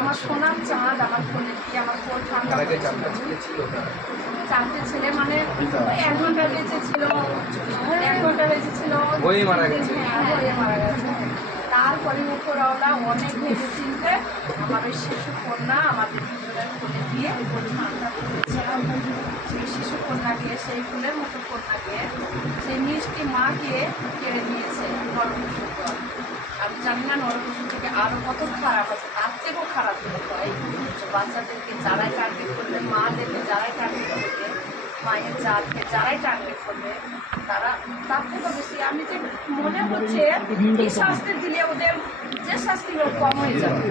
আমার সোনার চাঁদ আমার ফোনে কি আমার ফোন? ঠান্ডা। চারটা ছেলে মানে এক ঘণ্টা বেঁচে ছিল। এক ঘণ্টা বেঁচে ছিল। হয়ে মারা গেছে। মারা গেছে। তারপরে উপরওয়ালা অনেক ভেবে চিনতে। আমার ওই শিশু কন্যা আমাদের দুজনের দিয়ে ঠান্ডা পড়েছে সেই শিশু কন্যাকে সেই ফুলের মতো কন্যাকে সেই মিষ্টি মাকে কেড়ে নিয়েছে। নরকুশুর আমি জানি না নরকুশুর থেকে আরও কত খারাপ আছে, তার থেকেও খারাপ হয় বাচ্চাদেরকে যারাই টার্গেট করবে, মা দেবে যারাই টার্গেট করবে মায়ের জাতকে যারাই টার্গেট করবে তারা তার থেকে বেশি আমি যে মনে হচ্ছে এই শাস্তি দিলে ওদের যে শাস্তি কম হয়ে যাবে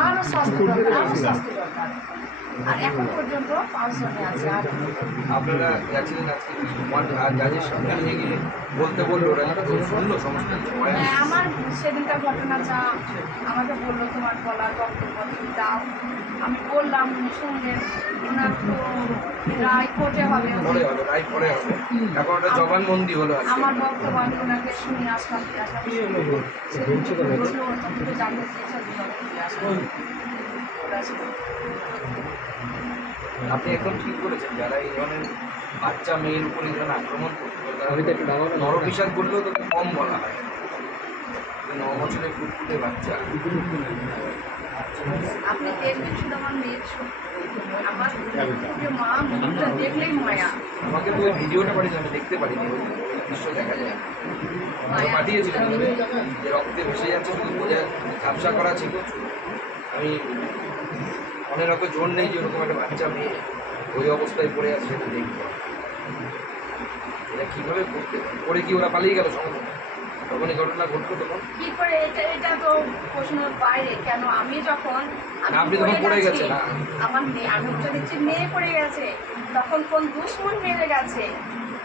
আরও শাস্তি দরকার আরও শাস্তি দরকার আর এখন পর্যন্ত পাঁচজনে আছে আর আপনারা গেছিলেন আজকে কি ওয়ান- জাজের সামনে নিয়ে গিয়ে বলতে বলল ওরা শুনলো সমস্ত কিছু? হয় আমার সেদিনকার ঘটনা যা আমাকে বলল তোমার বলার বক্তব্য দাও। আমি বললাম শুনলেন ওনার তো রায় কোর্টে হবে। পরে হবে পরে হবে। এখন ওটা জবানবন্দি হলো আজকে। আমার আমি ওনাকে শুনে আসলাম জানতে ওরা সেদিন আপনি একদম ঠিক করেছেন যারা এই ধরনের বাচ্চা মেয়ের উপর এই ধরনের আক্রমণ করতে পারে তারা নরবিষাদ করলেও তোকে কম বলা হয়। ন বছরের ফুটফুটে বাচ্চা। আপনি দেখবেন শুধু আমার মেয়ের আমার মা মুখটা দেখলেই মায়া। আমাকে তো ভিডিওটা পাঠিয়েছে আমি দেখতে পারিনি দৃশ্য দেখা যায়। যে রক্তে ভেসে যাচ্ছে শুধু বোঝা ঝাপসা করা ছিল। আমি মনের অত জোর নেই যে ওরকম একটা বাচ্চা মেয়ে ওই অবস্থায় পড়ে আছে সেটা দেখব। এটা কীভাবে করতে করে কি ওরা পালিয়ে গেল সঙ্গে? তখন ঘটনা ঘটলো তখন? কি করে এটা এটা তো প্রশ্নের বাইরে। কেন আমি যখন আপনি তখন পড়ে গেছি, না? আমার মেয়ে আমি তো দেখছি মেয়ে পড়ে গেছে। তখন কোন দুশ্মন মেরে গেছে?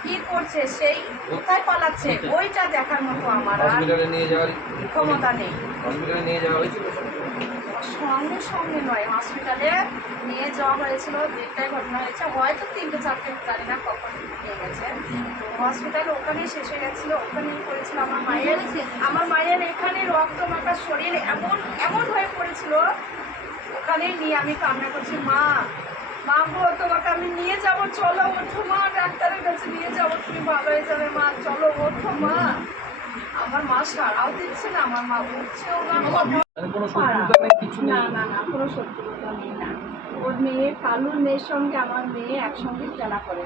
কি করছে? সেই কোথায় পালাচ্ছে? ওইটা দেখার মতো আমার হসপিটালে নিয়ে যাওয়ার ক্ষমতা নেই। হসপিটালে নিয়ে যাওয়া হয়েছিল? সঙ্গে সঙ্গে নয় হসপিটালে নিয়ে যাওয়া হয়েছিল দেড়টায় ঘটনা হয়েছে। হয়তো তিনটে চারটে জানি না কখন নিয়ে গেছে। তো হসপিটাল ওখানেই শেষ হয়ে গেছিল ওখানেই পড়েছিল আমার মায়ের। আমার মায়ের এখানে রক্ত মাখা শরীর এমন এমন হয়ে পড়েছিল ওখানেই নিয়ে আমি কামনা করছি মা মা গো তোমাকে আমি নিয়ে যাব চলো ওঠো মা ডাক্তারের কাছে নিয়ে যাব তুমি ভালো হয়ে যাবে মা চলো ওঠো মা। আমার মা সারাও দিচ্ছে না আমার মা উঠছেও না। মানে কোনো শত্রুতা নেই কিছু না না না কোনো শত্রুতা নেই না। ওর মেয়ে কালুর মেয়ের সঙ্গে আমার মেয়ে একসঙ্গে খেলা করে।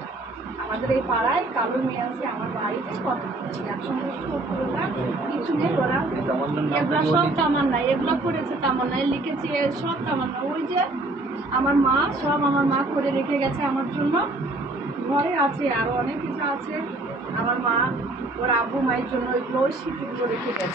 আমাদের এই পাড়ায় কালুর মেয়ে আছে, আমার বাড়িতে কত একসঙ্গে কিছু নেই, ওরা এগুলো সব তামান্না এগুলো করেছে তামান্না লিখেছে, সব তামান্না ওই যে আমার মা, সব আমার মা করে রেখে গেছে আমার জন্য। ঘরে আছে আরও অনেক কিছু আছে। আমার মা, ওর আব্বু, মায়ের জন্য ওইগুলো স্মৃতিগুলো রেখে গেছে।